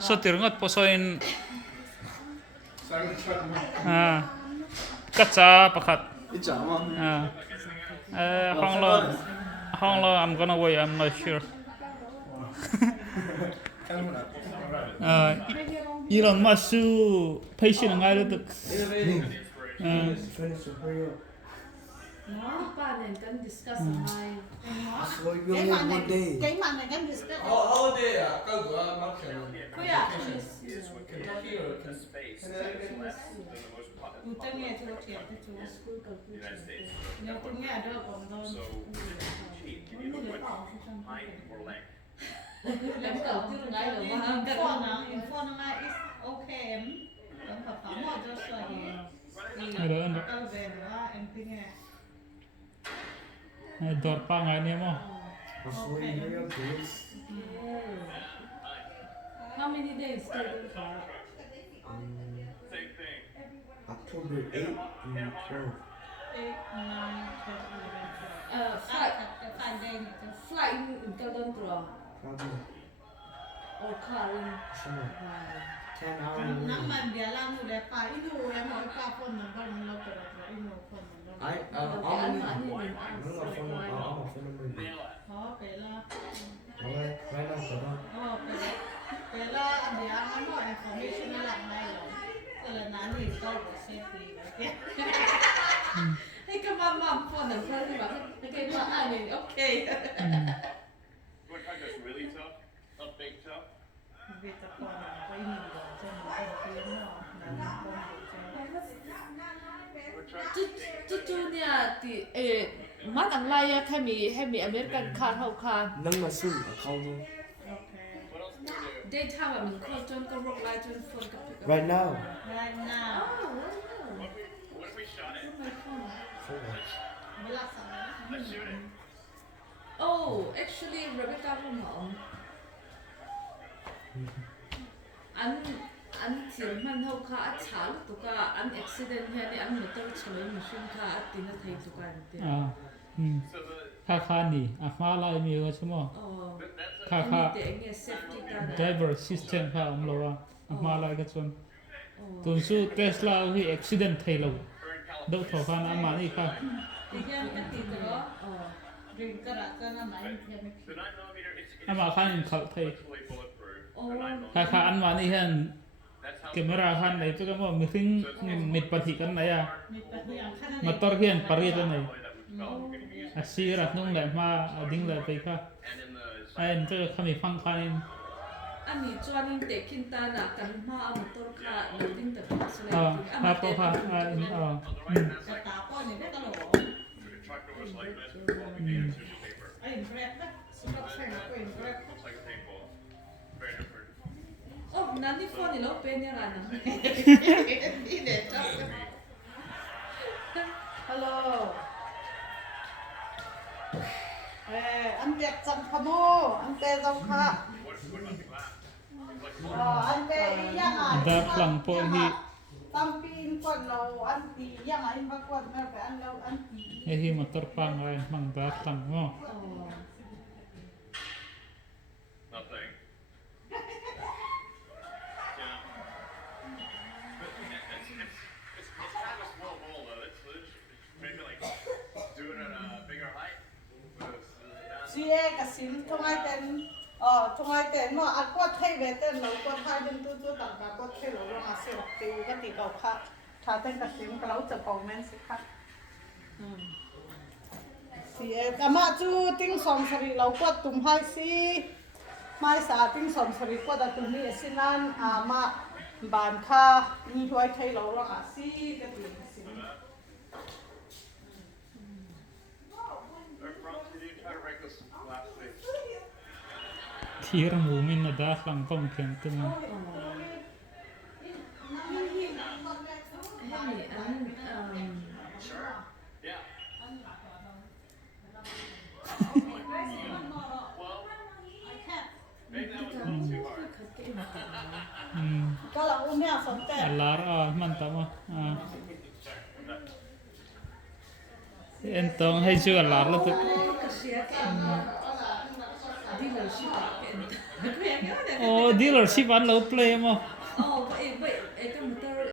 so tirngot posoin kacha pakhat honglo I'm gonna wait, I'm not sure. Elon Musk su patient ngai được ba nên cần discuss hai cái mà này cần discuss holiday à câu của mắc rồi thôi à Kentucky or space tôi tên nghe tôi thiệt tôi chú nếu tôi nghe được còn đâu làm cầu chứ ngay được mà info nó ngay is okay em đóng hợp pháp mà cho sợi về nữa em tin nghe dor pa ngai ne mo how many days stay there for October 8 and 12. 8, 9, 10, 11 5 days flight ka don pro Probably o car sure. 10 hours. น้ำมันเดี๋ยวเราดูแลไปอีนูแอมอยปลาคนมันก็เราเปิดแล้วอีนูคนมันก็ I'm a phone number. พอไปละ Alright, right now, go down. อ๋อไปละอันเดียวมันก็ information หลักได้หรอแต่ละนั้นนี่ก็เซฟดีแล้วแก ให้กับมาม่าพอหนังเพื่อนที่แบบให้แกมาอ่านนี่โอเค What kind is really tough? Not big tough? เวทก่อนไปหนึ่งเดือนจนเป็นปีเนาะนั่นคนจู่ๆเนี่ยที่มันอะไรอะแค่มีอเมริกันคาร์เขาคา Nang masu, account mo. โอเค What else do we do? ได้ทำแบบมันคนจนก็รกไล่จนฝนกับ Right now. right now What if we shot it? เวลาสั่ง Let's shoot it. Oh, actually, Rebecca from home. An thiam man ho kha a chal tu ka an accident he ni an motor chaloi machine kha a tin a thei tu ka an te. So the ค่านี่มาลายมีก็ใช่มั้ย Oh. ค่า Te enge safety ka. driver system ค่าเราว่ามาลายก็ชน Oh. ตุนสู้ Tesla ที่ accident ไทยเรา we're in ดอก California. ถอคันอามานี่ค่ะ ที่ยังกันติดตัว Oh. ดึงกระดาษก็น้ำไหลยังไม่ The 9mm, it's อามาคันเขาไทย virtually bulletproof. Oh. The 9mm. ค่าอันมานี่เห็น That's how เกมราคันไหนจะก็ว่ามีสิ่งมิดปฏิกันไหนอ่ะ มีปัญหาขั้น มาตอร์เฮียนปริยันไหน that we've developed. We're going to be using อาชีรัตนุ่งแหลมมาดิ้งเลยไปค่ะ and in the ไอ้เจ้าขมิฟังคัน อันนี้จวนนี่เด็กกินตาหนักกันมาเอา motor ค่ะ loading แต่เป็นสเล มาพอค่ะon the right, and that's กระ like ตาป้อนนี่ได้ตลอด the truck doors like this with folding container tissue paper. ไอ้อินแรกนะสำหรับใช้ก็อินแรก Looks like a paintball. Very different. โอ้นั่นนี่ฟอนนี่เราเป็นยังไงนะ นี่เด็ดจังฮัลโหลอันเด็กจังขโมอันเตจังค่ะ What about the glass? Like อันเตยังไง ดาพลังโพฮี ตั้งปีนก่อนเราอันตียังไงมาก่อนแม่ไปอันเราอันตี ไอ้ที่มาตอร์ปังอะไรมังดาพลังเนาะ อ๋อ nothing. Yeah. It's kind of a small bowl though. It's maybe like do it at a bigger height. เสียกับสินทำไมเป็นทำไมเป็นว่าอันก็เทเวเตนเราก็ทายเป็นตัวต่างกันก็เทเราลงมาเสียติวก็ติเราค่ะถ้าเป็นกับสินเราจะปองแม่นสิค่ะเสียแต่มาจูติ้งสมสรีเราก็ตุ่มให้สิไม่สาติ้งสมสรีก็แต่ตุ่มนี่สินั้นมาบานค่ะมีถ้วยเทเราลงมาสิก็ติสิน Did you try to break this last week? ที่ระมูมินดาพลังต้องเขียนตึง ให้มีอัน Sure. Yeah. Well, maybe that was a little too hard. ก็เราอุ้มเนี่ยสนใจ อัลลาร์มันตามเอ็นต้องให้ช่วยอัลลาร์แล้วตึก เสียกัน ดี dealership à cái em nhớ này oh dealership an lo play mo vậy vậy cái motor